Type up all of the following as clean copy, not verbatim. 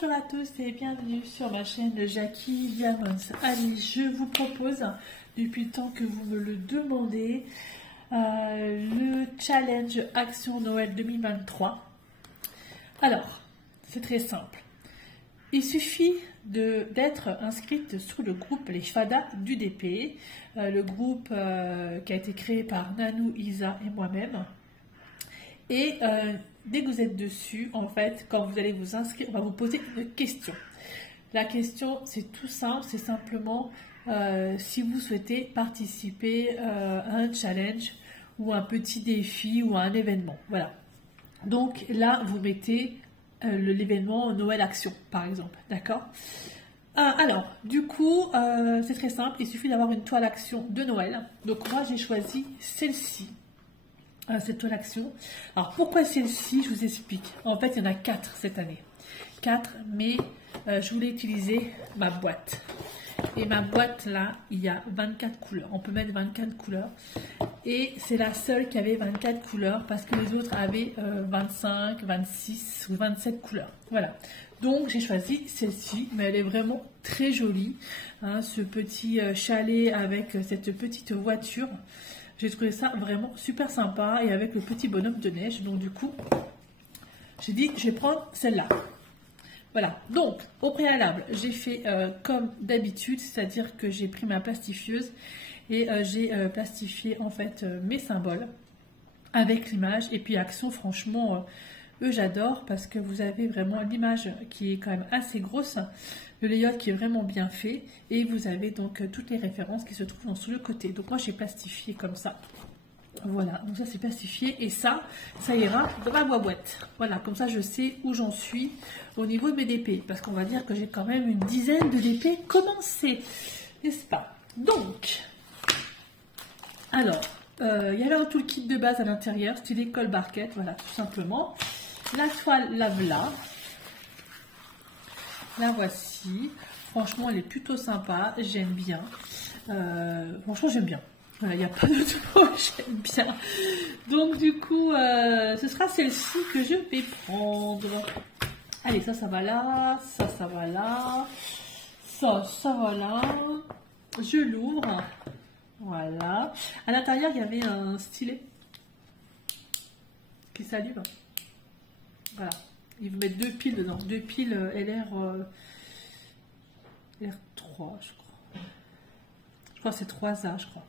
Bonjour à tous et bienvenue sur ma chaîne Jackie Diamonds. Allez, je vous propose, depuis le temps que vous me le demandez, le challenge Action Noël 2023. Alors, c'est très simple. Il suffit d'être inscrite sur le groupe Les Fadas d'UDP, le groupe qui a été créé par Nanou, Isa et moi-même. Et dès que vous êtes dessus, en fait, quand vous allez vous inscrire, on va vous poser une question. La question, c'est tout simple, c'est simplement si vous souhaitez participer à un challenge ou un petit défi ou à un événement. Voilà. Donc là, vous mettez l'événement Noël Action, par exemple. D'accord ? Alors, du coup, c'est très simple. Il suffit d'avoir une toile action de Noël. Donc moi, j'ai choisi celle-ci. Cette toile action. Alors pourquoi celle-ci? Je vous explique. En fait, il y en a 4 cette année. 4, mais je voulais utiliser ma boîte. Et ma boîte là, il y a 24 couleurs. On peut mettre 24 couleurs. Et c'est la seule qui avait 24 couleurs parce que les autres avaient 25, 26 ou 27 couleurs. Voilà. Donc j'ai choisi celle-ci, mais elle est vraiment très jolie. Hein, ce petit chalet avec cette petite voiture. J'ai trouvé ça vraiment super sympa et avec le petit bonhomme de neige. Donc du coup, j'ai dit je vais prendre celle-là. Voilà. Donc au préalable, j'ai fait comme d'habitude, c'est-à-dire que j'ai pris ma plastifieuse et j'ai plastifié en fait mes symboles avec l'image. Et puis Action, franchement, eux j'adore parce que vous avez vraiment l'image qui est quand même assez grosse. Le layout qui est vraiment bien fait et vous avez donc toutes les références qui se trouvent sur le côté. Donc moi j'ai plastifié comme ça. Voilà, donc ça c'est plastifié et ça ira dans ma boîte. Voilà, comme ça je sais où j'en suis au niveau de mes DP. Parce qu'on va dire que j'ai quand même une dizaine de DP commencés, n'est-ce pas? Donc, alors, il y avait un toolkit de base à l'intérieur, style colle barquette, voilà, tout simplement. La toile lave-la. La voici. Franchement, elle est plutôt sympa. J'aime bien. Franchement, j'aime bien. Voilà, il n'y a pas de mot. J'aime bien. Donc, du coup, ce sera celle-ci que je vais prendre. Allez, ça va là. Ça va là. Ça va là. Je l'ouvre. Voilà. À l'intérieur, il y avait un stylet qui s'allume. Voilà. Ils vous mettent 2 piles dedans, 2 piles LR3, je crois. Je crois que c'est 3A, je crois.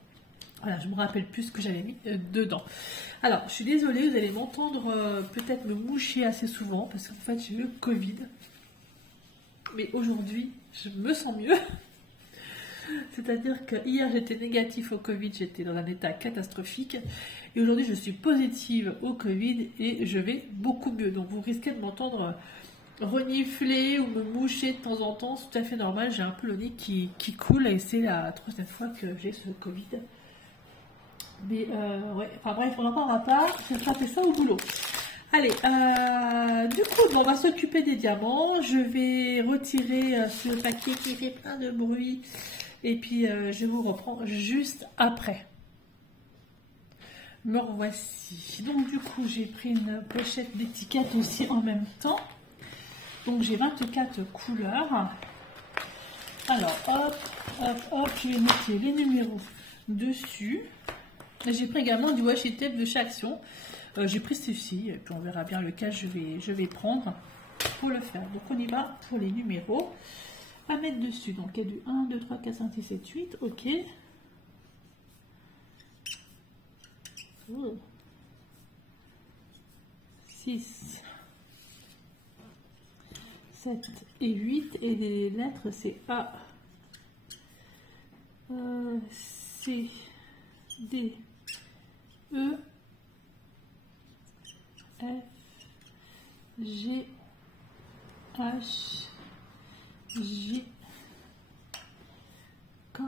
Voilà, je me rappelle plus ce que j'avais mis dedans. Alors, je suis désolée, vous allez m'entendre peut-être me moucher assez souvent, parce qu'en fait, j'ai eu le Covid. Mais aujourd'hui, je me sens mieux. C'est-à-dire que hier, j'étais négatif au Covid, j'étais dans un état catastrophique. Et aujourd'hui, je suis positive au Covid et je vais beaucoup mieux. Donc, vous risquez de m'entendre renifler ou me moucher de temps en temps. C'est tout à fait normal. J'ai un peu le nez qui coule et c'est la 3e fois que j'ai ce Covid. Mais ouais, enfin bref, on n'en parlera pas. Je vais faire ça au boulot. Allez, du coup, bon, on va s'occuper des diamants. Je vais retirer ce paquet qui fait plein de bruit. Et puis, je vous reprends juste après. Me revoici. Donc, du coup, j'ai pris une pochette d'étiquettes aussi en même temps. Donc, j'ai 24 couleurs. Alors, hop, hop, hop, je vais mettre les numéros dessus. J'ai pris également du washi tape de chez Action. J'ai pris ceci, et puis on verra bien lequel je vais prendre pour le faire. Donc, on y va pour les numéros. À mettre dessus. Donc, il y a du 1, 2, 3, 4, 5, 6, 7, 8. OK. Oh. 6, 7 et 8. Et les lettres, c'est A, C, D, E, F, G, H, J, K,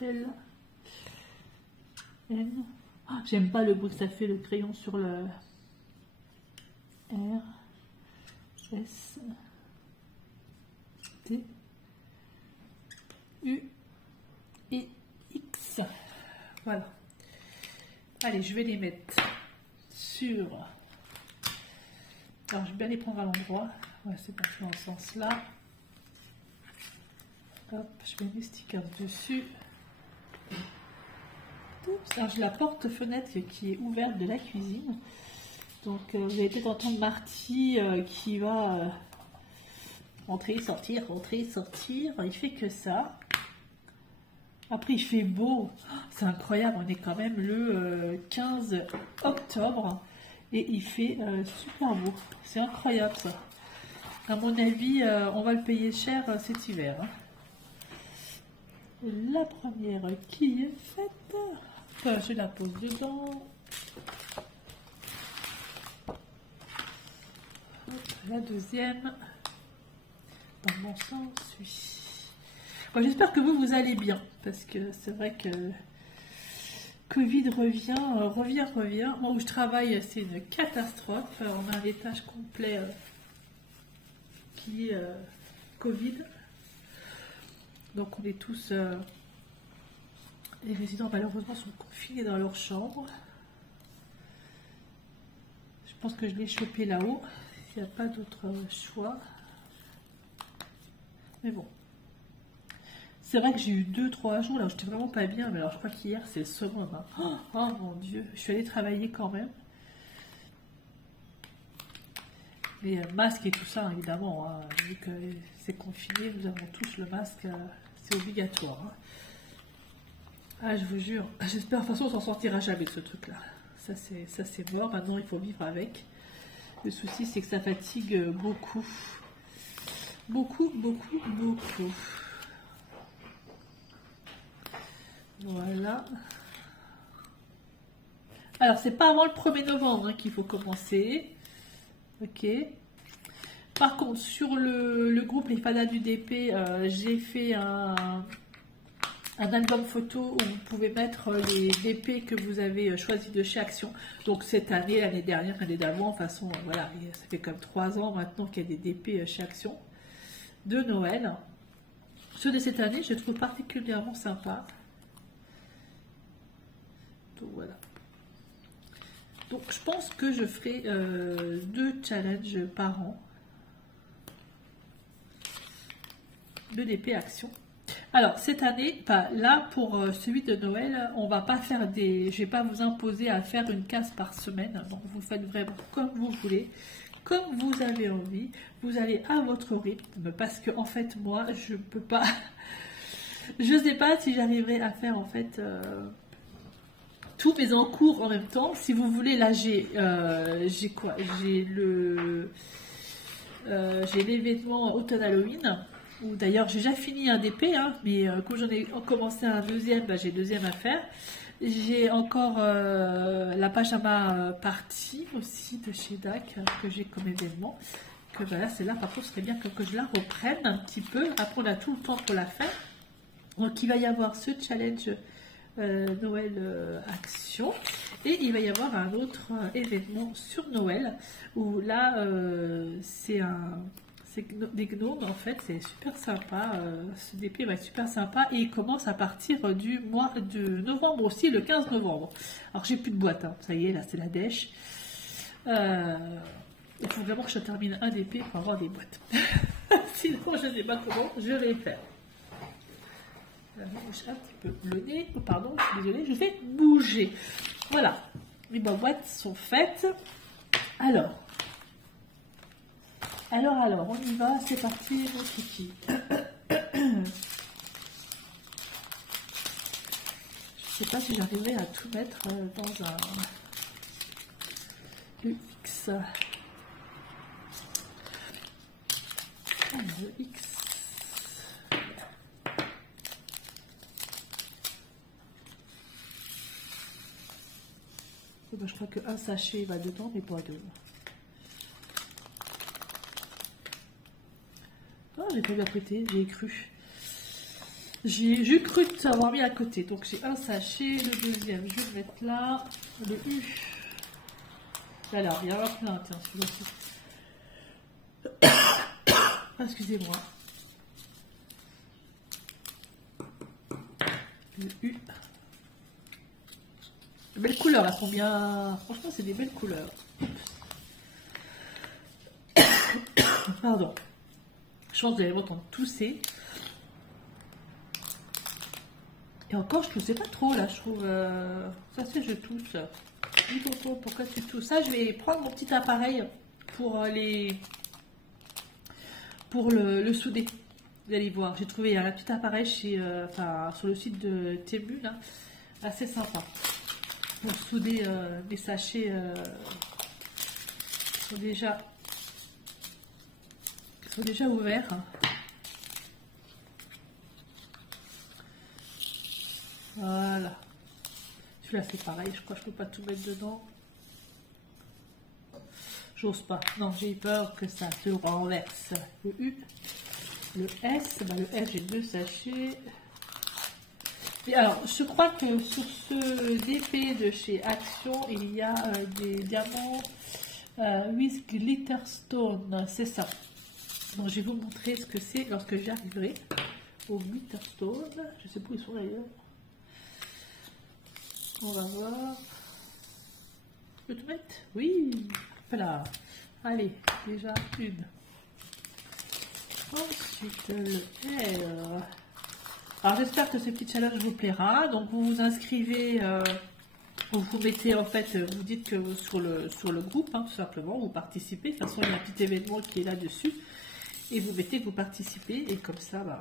L, N. Ah, j'aime pas le bruit que ça fait le crayon sur le R, S, T, U et X. Voilà. Allez, je vais les mettre sur... Alors, je vais bien les prendre à l'endroit. Ouais, c'est pas dans ce sens-là. Hop, je mets mes stickers dessus. Oups, alors j'ai la porte-fenêtre qui est ouverte de la cuisine. Donc vous allez peut-être entendre Marty qui va rentrer, sortir, rentrer, sortir. Il fait que ça. Après il fait beau. C'est incroyable, on est quand même le 15 octobre. Et il fait super beau. C'est incroyable ça. À mon avis, on va le payer cher cet hiver. Hein. La première qui est faite. Je la pose dedans. La deuxième. Dans mon sens, oui. Bon, j'espère que vous allez bien. Parce que c'est vrai que Covid revient. Moi où je travaille, c'est une catastrophe. On a un étage complet qui est Covid. Donc on est tous, les résidents malheureusement sont confinés dans leur chambre. Je pense que je l'ai chopé là-haut. Il n'y a pas d'autre choix. Mais bon. C'est vrai que j'ai eu 2-3 jours là où j'étais vraiment pas bien. Mais alors je crois qu'hier c'est le second. Hein. Oh mon Dieu. Je suis allée travailler quand même. Les masques et tout ça évidemment. Hein. Vu que c'est confiné, nous avons tous le masque. C'est obligatoire. Hein. Ah, je vous jure. J'espère, de toute façon, on s'en sortira jamais de ce truc-là. Ça, c'est mort. Maintenant, il faut vivre avec. Le souci, c'est que ça fatigue beaucoup. Beaucoup. Voilà. Alors, c'est pas avant le 1er novembre hein, qu'il faut commencer. Ok. Par contre, sur le groupe Les Fadas du DP, j'ai fait un album photo où vous pouvez mettre les DP que vous avez choisi de chez Action. Donc cette année, l'année dernière, l'année d'avant, de toute façon, voilà, ça fait comme 3 ans maintenant qu'il y a des DP chez Action de Noël. Ceux de cette année, je trouve particulièrement sympa. Donc voilà. Donc je pense que je ferai 2 challenges par an. 2 DP Action. Alors cette année, là pour celui de Noël, on va pas faire je vais pas vous imposer à faire une case par semaine. Donc vous faites vraiment comme vous voulez, comme vous avez envie. Vous allez à votre rythme parce que en fait moi je peux pas, je sais pas si j'arriverai à faire en fait tous mes encours en même temps. Si vous voulez, là j'ai quoi? J'ai l'événement Automne Halloween. D'ailleurs j'ai déjà fini un DP, hein, mais comme j'en ai commencé un deuxième, j'ai le deuxième à faire. J'ai encore la pajama party aussi de chez DAC que j'ai comme événement. Que voilà, c'est là par contre, ce serait bien que je la reprenne un petit peu. Après on a tout le temps pour la faire. Donc il va y avoir ce challenge Noël Action et il va y avoir un autre événement sur Noël où là c'est des gnomes en fait, c'est super sympa. Ce DP va être super sympa et il commence à partir du mois de novembre aussi, le 15 novembre. Alors j'ai plus de boîte, hein. Ça y est, là c'est la dèche. Il faut vraiment que je termine un DP pour avoir des boîtes. Sinon je ne sais pas comment je vais faire. Je bouge un petit peu le nez. Oh, pardon, je suis désolée, je vais bouger. Voilà, les boîtes sont faites. Alors, on y va, c'est parti, mon kiki. Je sais pas si j'arriverai à tout mettre dans un X. Le X. Je crois qu'un sachet va dedans, mais pas deux. Oh, j'ai pas vu à côté, j'ai cru. J'ai cru t'avoir mis à côté. Donc j'ai un sachet, le deuxième, je vais le mettre là. Le U. Alors, il y en a plein, tiens, celui-là aussi. Excusez-moi. Le U. Belle couleur, là, combien? Franchement, c'est des belles couleurs. Pardon. Je pense que vous allez m'entendre tousser. Et encore, je toussais pas trop là, je trouve. Ça c'est, je tousse. Dis Coco, pourquoi tu tousses? Ça, je vais prendre mon petit appareil pour le souder. Vous allez voir, j'ai trouvé un petit appareil chez, sur le site de Temu, là, assez sympa. Pour souder mes sachets qui sont déjà ouverts. Voilà. Celui-là c'est pareil, je crois que je peux pas tout mettre dedans. J'ose pas. Non, j'ai peur que ça se renverse. Le U, le S, bah, le S j'ai 2 sachets. Et alors, je crois que sur ce DP de chez Action, il y a des diamants with glitter stone, c'est ça. Donc je vais vous montrer ce que c'est lorsque j'y arriverai au glitter stone. Je sais pas où ils sont d'ailleurs. On va voir. Je peux tout mettre? Oui. Voilà. Allez, déjà une. Ensuite le R. Alors j'espère que ce petit challenge vous plaira. Donc vous vous inscrivez, vous vous mettez en fait, vous dites que vous, sur le groupe, hein, tout simplement, vous participez. De toute façon, il y a un petit événement qui est là-dessus. Et vous mettez que vous participez. Et comme ça, bah,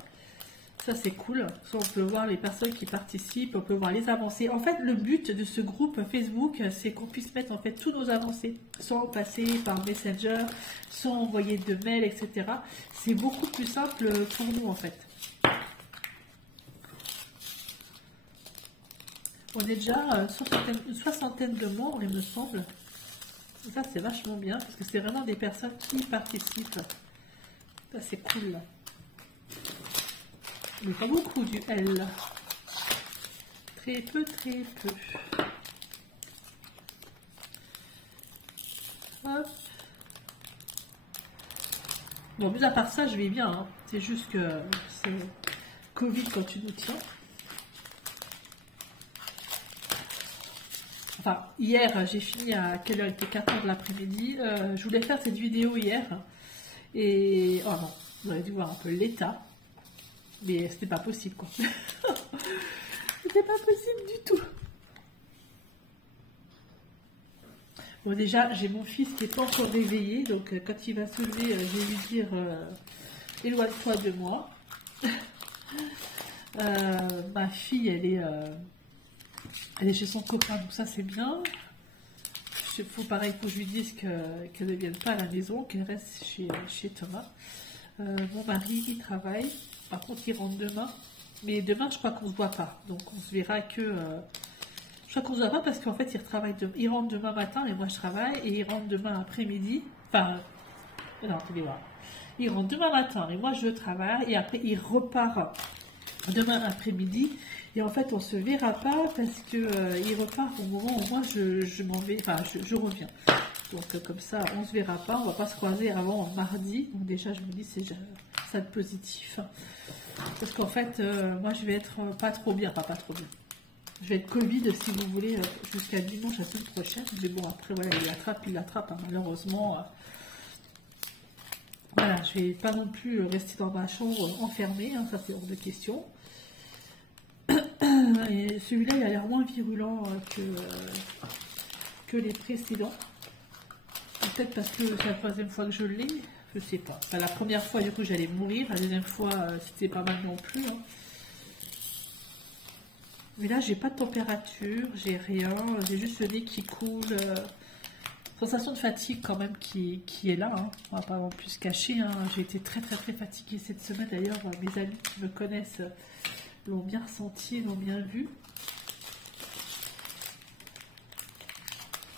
ça c'est cool. Ça, on peut voir les personnes qui participent, on peut voir les avancées. En fait, le but de ce groupe Facebook, c'est qu'on puisse mettre en fait tous nos avancées, sans passer par Messenger, sans envoyer de mails, etc. C'est beaucoup plus simple pour nous en fait. On est déjà sur une soixantaine de membres, il me semble. Et ça, c'est vachement bien, parce que c'est vraiment des personnes qui participent. Ça, c'est cool. Mais pas beaucoup du L. Très peu, très peu. Hop. Bon, mis à part ça, je vais bien. Hein. C'est juste que c'est Covid quand tu nous tiens. Enfin, hier, j'ai fini à quelle heure? Il était 4 h de l'après-midi. Je voulais faire cette vidéo hier. Et, oh non, vous avez dû voir un peu l'état. Mais c'était pas possible, quoi. C'était pas possible du tout. Bon, déjà, j'ai mon fils qui est pas encore réveillé. Donc, quand il va se lever, je vais lui dire éloigne-toi de moi. Ma fille, elle est chez son copain, donc ça c'est bien. Il faut pareil que je lui dise qu'elle ne vienne pas à la maison, qu'elle reste chez Thomas. Mon mari, il travaille. Par contre, il rentre demain. Mais demain, je crois qu'on ne se voit pas. Donc, on se verra que... je crois qu'on ne se voit pas parce qu'en fait, il rentre demain matin et moi, je travaille. Et il rentre demain après-midi. Enfin, non, tu vas voir. Il rentre demain matin et moi, je travaille. Et après, il repart demain après-midi. Et en fait, on se verra pas parce que il repart au moment où moi, je m'en vais. Enfin, je reviens. Donc, comme ça, on se verra pas. On va pas se croiser avant mardi. Donc, déjà, je me dis, c'est ça de positif. Parce qu'en fait, moi, je vais être pas trop bien. Enfin, pas trop bien. Je vais être Covid, si vous voulez, jusqu'à dimanche la semaine prochaine. Mais bon, après, voilà, il l'attrape, hein, malheureusement. Voilà, je vais pas non plus rester dans ma chambre enfermée. Hein, ça, c'est hors de question. Et celui-là, il a l'air moins virulent que les précédents. Peut-être parce que c'est la troisième fois que je l'ai, je sais pas. Enfin, la première fois, du coup, j'allais mourir. La deuxième fois, c'était pas mal non plus. Hein. Mais là, j'ai pas de température, j'ai rien. J'ai juste le nez qui coule. Sensation de fatigue quand même qui est là. Hein. On va pas non plus se cacher. Hein. J'ai été très fatiguée cette semaine. D'ailleurs, mes amis qui me connaissent l'ont bien ressenti, l'ont bien vu.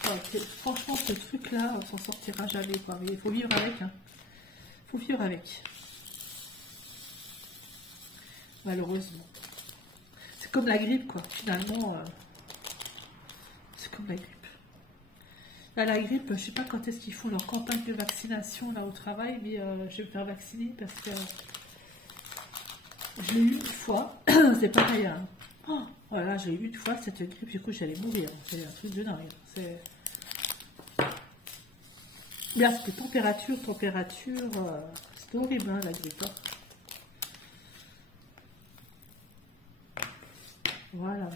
Ouais, franchement, ce truc-là, on s'en sortira jamais, quoi. Mais il faut vivre avec. Hein. Il faut vivre avec. Malheureusement. C'est comme la grippe, quoi. Finalement, c'est comme la grippe. Là, la grippe, je sais pas quand est-ce qu'ils font leur campagne de vaccination là au travail, mais je vais me faire vacciner parce que je l'ai eu une fois. C'est pareil. Hein. Oh, voilà, j'ai eu une fois cette grippe, du coup, j'allais mourir. C'est un truc de dingue. C'est... Là, c'était température. C'était horrible, hein, la grippe. Voilà.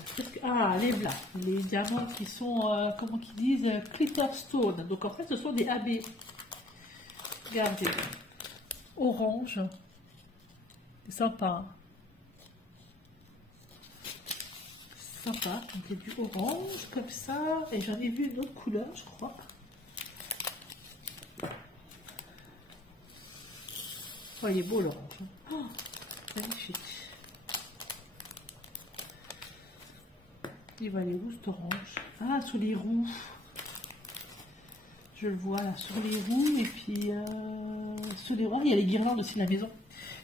Ah, les blancs. Les diamants qui sont, comment qu'ils disent, Glitterstone. Donc, en fait, ce sont des AB. Regardez. Orange. C'est sympa. Hein. Sympa. Donc, il y a du orange, comme ça. Et j'en ai vu une autre couleur, je crois. Oh, il est beau, l'orange. Oh, magnifique. Il va aller où cet orange? Ah, sous les roues. Je le vois là, sur les roues. Et puis, sous les roues, il y a les guirlandes aussi de la maison.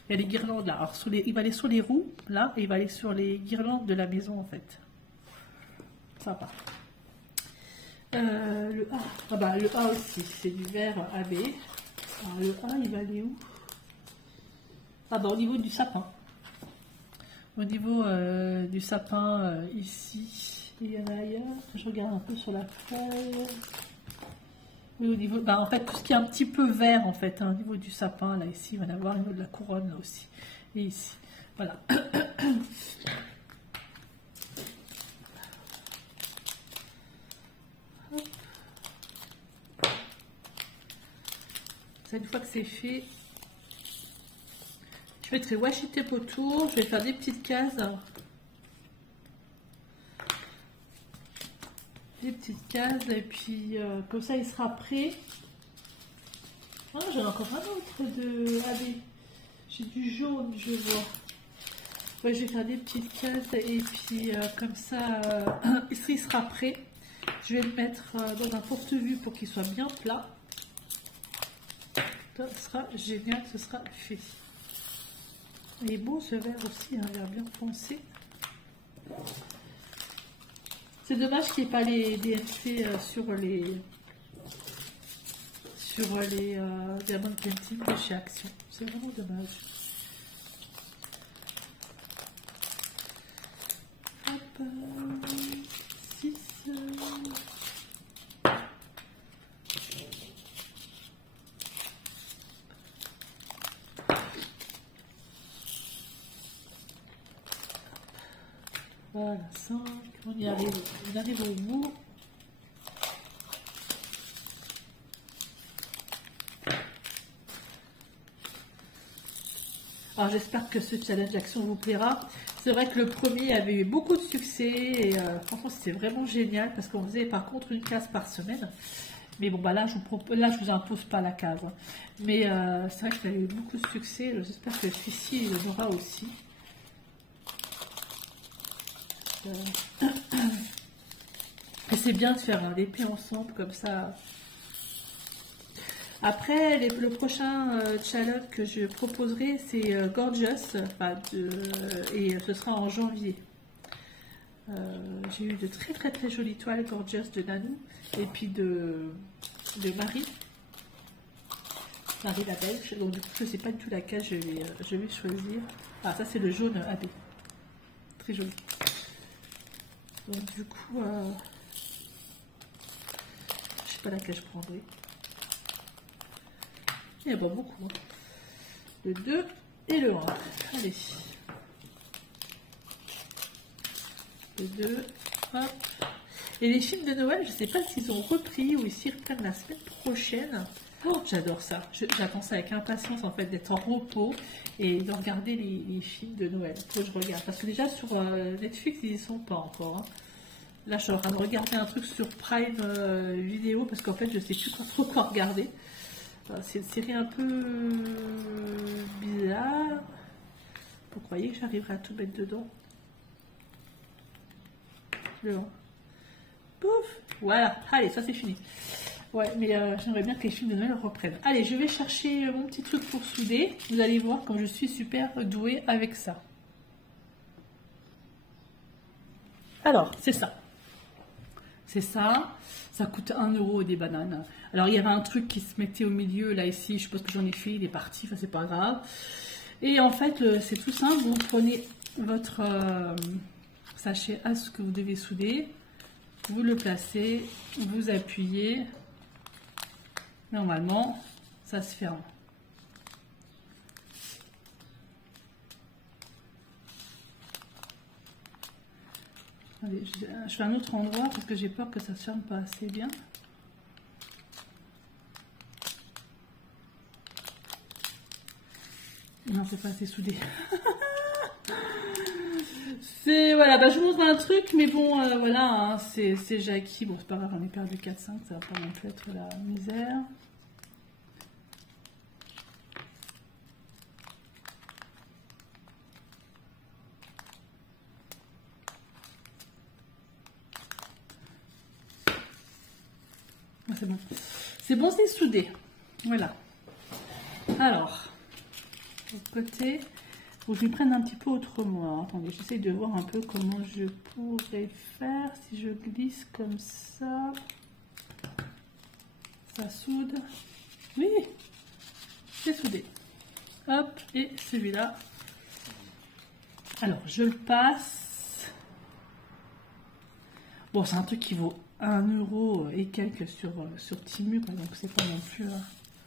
Il y a les guirlandes là. Alors, il va aller sur les roues, là. Et il va aller sur les guirlandes de la maison, en fait. Sympa. Le A. Ah bah, le A aussi. C'est du vert AB. Alors, le A, il va aller où? Ah bah, au niveau du sapin. Au niveau du sapin, ici, il y en a ailleurs. Je regarde un peu sur la feuille. Oui, au niveau, bah, en fait, tout ce qui est un petit peu vert, en fait, hein, au niveau du sapin, là, ici, il va y en avoir au niveau de la couronne, là aussi. Et ici, voilà. Ça, une fois que c'est fait, je mettrai washi tape autour, je vais faire des petites cases. Des petites cases, et puis comme ça il sera prêt. Ah, j'en ai encore un autre de AB. J'ai du jaune, je vois. Ouais, je vais faire des petites cases, et puis comme ça, il sera prêt. Je vais le mettre dans un porte-vue pour qu'il soit bien plat. Ça sera génial, ce sera fait. Il est beau ce vert aussi, hein, il a bien foncé. C'est dommage qu'il n'y ait pas les DNC sur les Diamond Painting de chez Action. C'est vraiment dommage. Hop, 6. Voilà, 5, on y arrive, on arrive au bout. Alors j'espère que ce challenge d'action vous plaira. C'est vrai que le premier avait eu beaucoup de succès et franchement c'était vraiment génial parce qu'on faisait par contre une case par semaine. Mais bon bah là je vous impose pas la case. Hein. Mais c'est vrai que ça a eu beaucoup de succès. J'espère que celui-ci il en aura aussi. Et c'est bien de faire l'épée ensemble comme ça. Après, le prochain challenge que je proposerai, c'est Gorgeous, et ce sera en janvier. J'ai eu de très très très jolies toiles Gorgeous de Nanou et puis de Marie la Belge. Donc du coup, je ne sais pas du tout laquelle je vais choisir. Ah, ça c'est le jaune AB. Très joli. Donc du coup, je sais pas laquelle je prendrai. Il y a pas beaucoup. Hein. Le 2 et le 1. Allez. Le 2. Hop. Et les films de Noël, je ne sais pas s'ils ont repris ou s'ils reprennent la semaine prochaine. Oh, j'adore ça. J'attends ça avec impatience en fait d'être en repos et de regarder les films de Noël. Faut que je regarde. Parce que déjà sur Netflix, ils n'y sont pas encore. Hein. Là, je suis en train de regarder un truc sur Prime Vidéo parce qu'en fait, je ne sais plus trop quoi regarder. C'est une série un peu bizarre. Vous croyez que j'arriverai à tout mettre dedans? Pouf. Voilà. Allez, ça c'est fini. Ouais, mais j'aimerais bien que les films de Noël reprennent. Allez, je vais chercher mon petit truc pour souder. Vous allez voir comme je suis super douée avec ça. Alors, c'est ça. C'est ça. Ça coûte 1 € des bananes. Alors, il y avait un truc qui se mettait au milieu, là, ici. Je suppose que j'en ai fait, il est parti. Enfin, c'est pas grave. Et en fait, c'est tout simple. Vous prenez votre sachet à ce que vous devez souder. Vous le placez. Vous appuyez. Normalement, ça se ferme. Allez, je fais un autre endroit parce que j'ai peur que ça ne se ferme pas assez bien. Non, c'est pas assez soudé. C'est voilà, bah, je vous montre un truc, mais bon, voilà, hein, c'est Jackie. Bon, c'est pas grave, on est perdu 4-5, ça va pas non plus être la misère. C'est bon. C'est bon, c'est soudé. Voilà. Alors, de l'autre côté, faut que je lui prenne un petit peu autrement. Attendez, j'essaie de voir un peu comment je pourrais faire. Si je glisse comme ça, ça soude. Oui, c'est soudé. Hop, et celui-là. Alors, je le passe. Bon, c'est un truc qui vaut 1 € et quelques sur Temu, donc c'est pas non plus...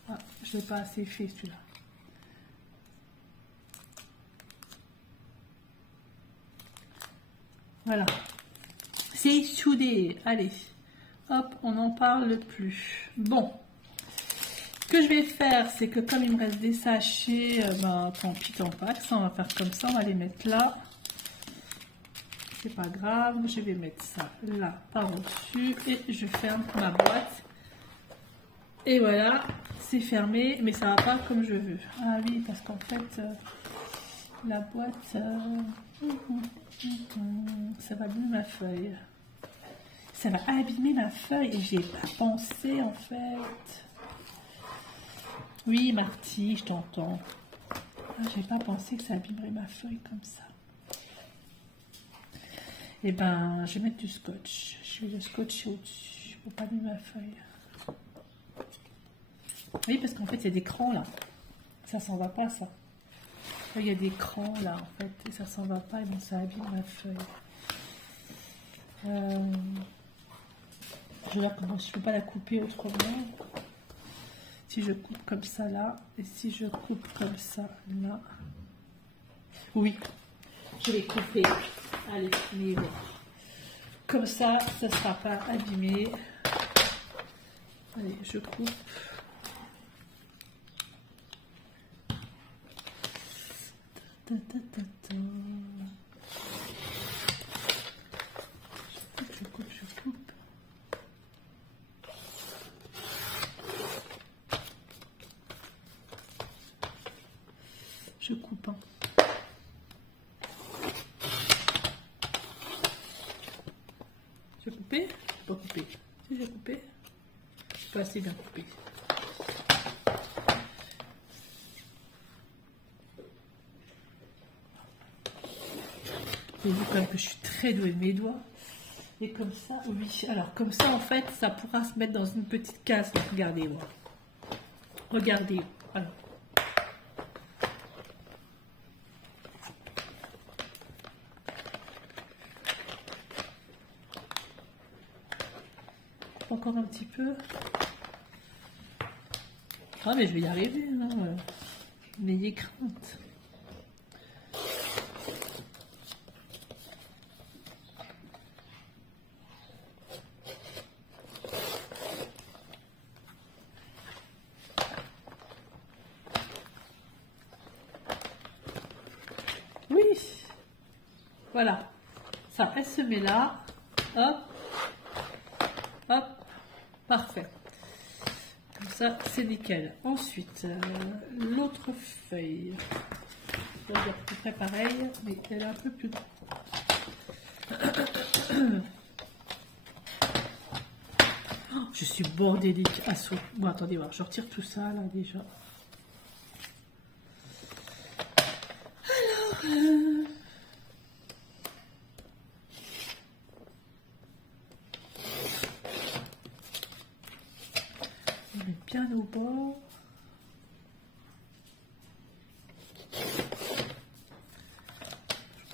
Ah, je l'ai pas assez fait celui-là. Voilà. C'est soudé. Allez. Hop, on n'en parle plus. Bon. Ce que je vais faire, c'est que comme il me reste des sachets, tant pis, tant pas. Ça, on va faire comme ça. On va les mettre là. C'est pas grave. Je vais mettre ça là, par-dessus. Et je ferme ma boîte. Et voilà. C'est fermé. Mais ça va pas comme je veux. Ah oui, parce qu'en fait, la boîte... ça va abîmer ma feuille. Ça va abîmer ma feuille et j'ai pas pensé en fait. Oui, Marty, je t'entends. Ah, j'ai pas pensé que ça abîmerait ma feuille comme ça. Et ben, je vais mettre du scotch. Je vais le scotcher au-dessus pour pas abîmer ma feuille. Oui, parce qu'en fait, il y a des crans là. Ça s'en va pas, ça. Là, il y a des crans là, en fait, et ça s'en va pas, et bon, ça abîme ma feuille. Je vais voir comment je peux pas la couper autrement. Si je coupe comme ça là, et si je coupe comme ça là. Oui, je vais couper. Allez, mais bon. Comme ça ne sera pas abîmé. Allez, je coupe. Ta, ta, ta, ta. Je coupe. Je coupe. Hein. J'ai coupé? J'ai pas coupé. Si j'ai coupé? Pas assez bien coupé. Vous voyez quand même que je suis très douée de mes doigts. Et comme ça, oui. Alors comme ça, en fait, ça pourra se mettre dans une petite case. Donc, regardez, moi. Regardez. Alors. Encore un petit peu. Ah mais je vais y arriver, hein. N'ayez crainte. Oui. Voilà. Ça, elle se met là. Hop. Hop. Parfait. Comme ça, c'est nickel. Ensuite, l'autre feuille. On va dire à peu près pareil, mais elle est un peu plus grande. Oh, je suis bordée à saut. Bon, attendez, voir. Je retire tout ça, là, déjà. Alors... bien au bord. Je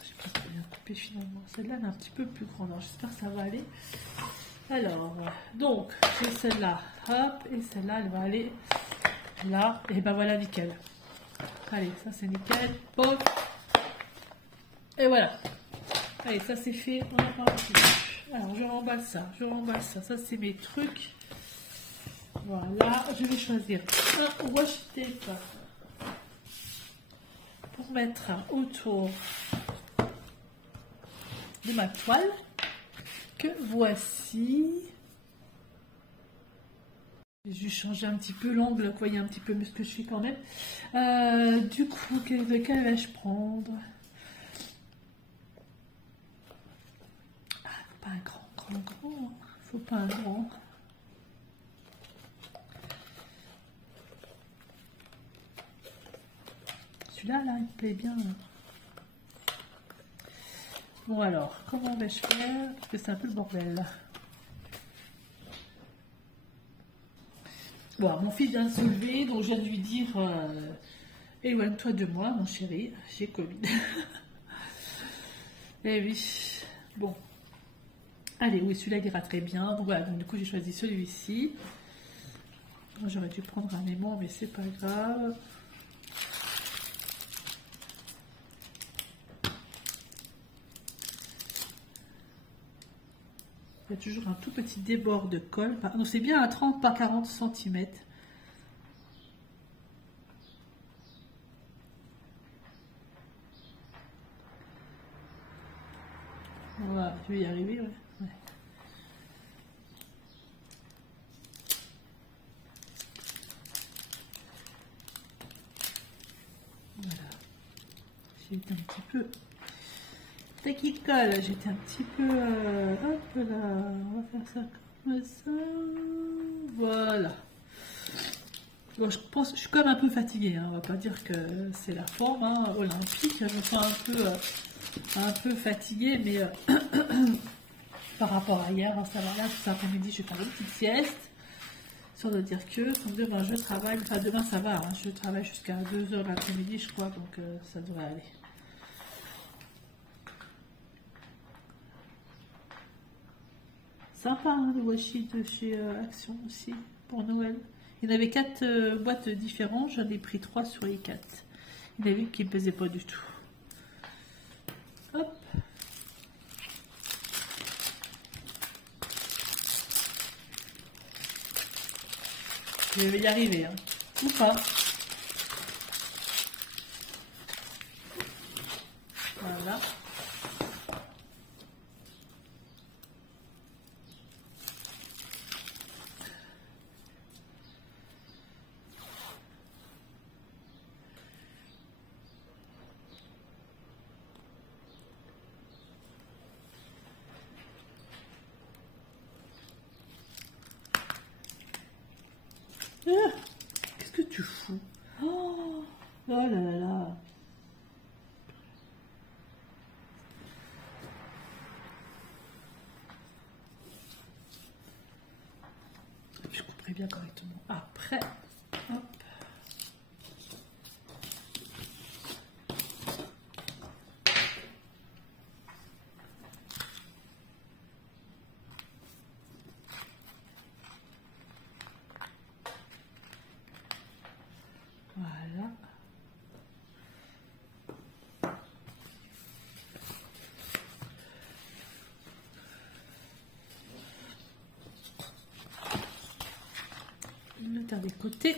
sais pas bien couper finalement. Celle-là elle est un petit peu plus grande. Alors j'espère que ça va aller. Alors, donc, j'ai celle-là, hop, et celle-là, elle va aller là, et ben voilà, nickel. Allez, ça c'est nickel, pop, et voilà. Allez, ça c'est fait, on a pas un petit peu. Alors, je remballe ça, ça c'est mes trucs. Voilà, je vais choisir un washi tape pour mettre autour de ma toile, que voici. Je vais changer un petit peu l'angle, vous voyez un petit peu mieux ce que je fais quand même. Du coup, lequel vais-je prendre? Ah, pas un grand. Faut pas un grand. Celui-là, là, il me plaît bien. Bon alors, comment vais-je faire? Parce que c'est un peu le bordel là. Bon, mon fils vient de se lever, donc je viens de lui dire éloigne-toi de moi, mon chéri, j'ai Covid. Eh oui, bon. Allez, oui, celui-là il ira très bien. Donc voilà, donc, du coup j'ai choisi celui-ci. J'aurais dû prendre un aimant, mais c'est pas grave. Il y a toujours un tout petit débord de colle. Donc c'est bien à 30 par 40 cm. Voilà, je vais y arriver, ouais. Voilà. J'ai été un petit peu... Dès qu'il colle, j'étais un petit peu... hop là, on va faire ça comme ça. Voilà. Bon, je pense, je suis quand même un peu fatiguée, hein. On va pas dire que c'est la forme olympique. Je me sens un peu fatiguée, mais par rapport à hier, ça va. Là, cet après-midi, je vais faire une petite sieste. Sans de dire que, donc demain je travaille, enfin demain ça va, hein, je travaille jusqu'à 2 h l'après-midi, je crois, donc ça devrait aller. Sympa, hein, le washi de chez Action aussi, pour Noël. Il y en avait 4 boîtes différentes, j'en ai pris 3 sur les 4. Il y en avait une qui ne me pesait pas du tout. Hop. Je vais y arriver, hein. Ou pas. Voilà. Qu'est-ce que tu fous? Oh là là là. Je couperai bien correctement après. Hop. Voilà. Le dernier côté.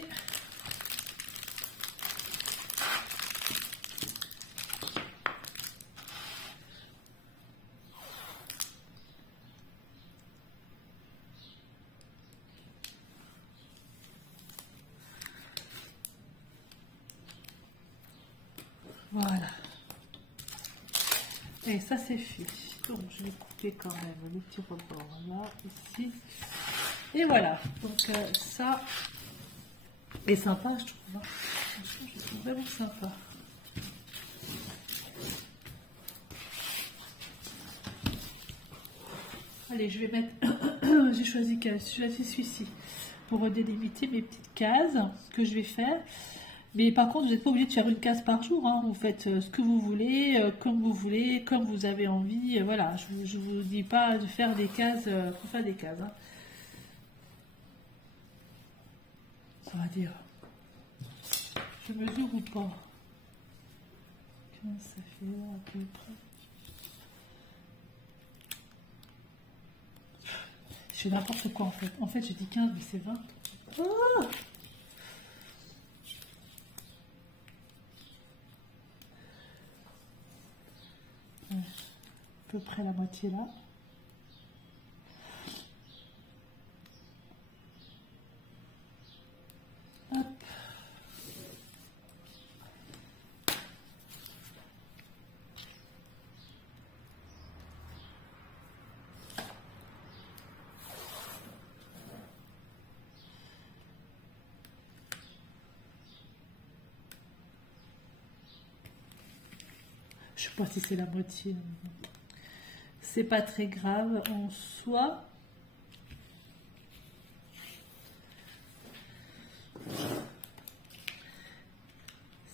Voilà. Et ça c'est fait. Donc je vais couper quand même le petit rebord là, ici. Et voilà. Donc ça est sympa, je trouve. Hein. Franchement, je trouve vraiment sympa. Allez, je vais mettre... J'ai choisi celui-ci pour délimiter mes petites cases que je vais faire. Mais par contre, vous n'êtes pas obligé de faire une case par jour, hein. Vous faites ce que vous voulez, comme vous avez envie. Voilà, je ne vous dis pas de faire des cases pour faire des cases, hein. On va dire. Je mesure ou pas? Ça fait à peu près. Je fais n'importe quoi en fait. En fait, je dis 15, mais c'est 20. Oh, à peu près la moitié là. Hop. Je sais pas si c'est la moitié. C'est pas très grave en soi.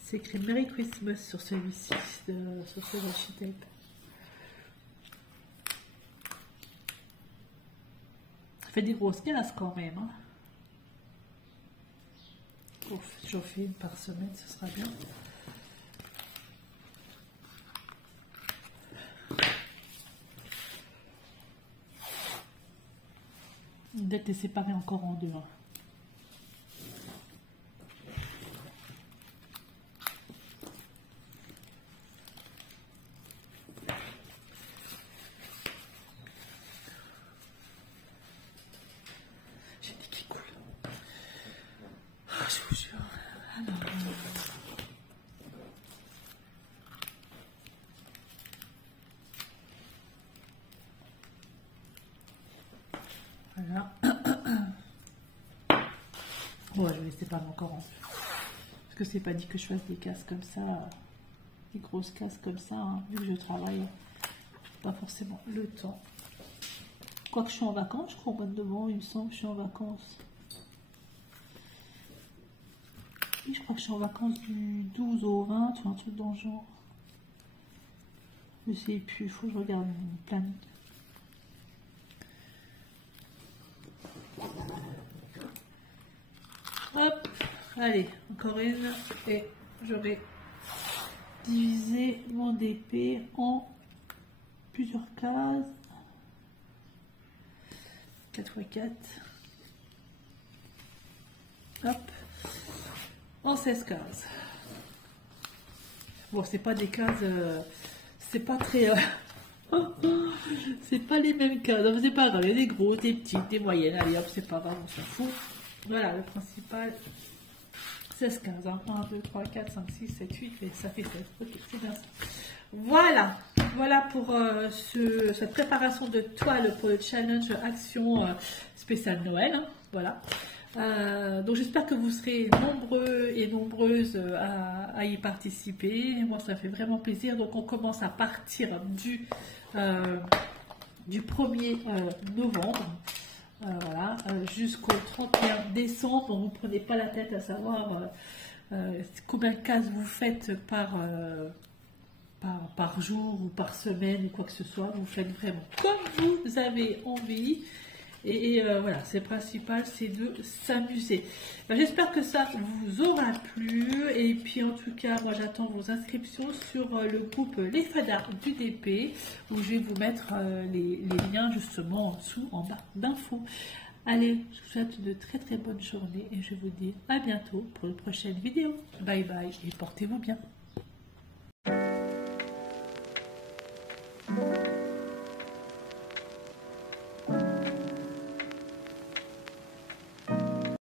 C'est écrit Merry Christmas sur celui-ci, sur ce washi tape. Ça fait des grosses cases quand même, hein. Ouf, j'en fais une par semaine, ce sera bien. D'être les séparer encore en deux, hein. J'ai dit qui coule. Oh, je vous jure. Alors, voilà. Bon, je vais laisser pas encore en plus. Parce que c'est pas dit que je fasse des cases comme ça, des grosses cases comme ça, hein. Vu que je travaille, pas forcément le temps. Quoique je suis en vacances, je crois, au mois de novembre, il me semble que je suis en vacances. Oui, je crois que je suis en vacances du 12 au 20, ou un truc dans le genre. Je sais plus, il faut que je regarde mon planning. Hop, allez, encore une, et je vais diviser mon DP en plusieurs cases. 4 x 4. Hop, en 16 cases. Bon, c'est pas des cases, c'est pas très... c'est pas les mêmes cases, c'est pas grave, il y a des grosses, des petites, des moyennes, allez hop, c'est pas grave, on s'en fout. Voilà, le principal, 16, 15, hein. 1, 2, 3, 4, 5, 6, 7, 8, et ça fait 16. Ok, c'est bien ça. Voilà, voilà pour cette préparation de toile pour le challenge action spécial Noël, hein. Voilà. Donc j'espère que vous serez nombreux et nombreuses à y participer. Moi, ça fait vraiment plaisir. Donc on commence à partir du 1er novembre. Voilà, jusqu'au 31 décembre. Donc, vous ne prenez pas la tête à savoir combien de cases vous faites par jour ou par semaine ou quoi que ce soit. Vous faites vraiment comme vous avez envie. Et voilà, c'est principal, c'est de s'amuser. Ben, j'espère que ça vous aura plu. Et puis en tout cas, moi j'attends vos inscriptions sur le groupe Les Fadas du DP, où je vais vous mettre les liens justement en dessous, en bas d'infos. Allez, je vous souhaite de très très bonnes journées et je vous dis à bientôt pour une prochaine vidéo. Bye bye et portez-vous bien.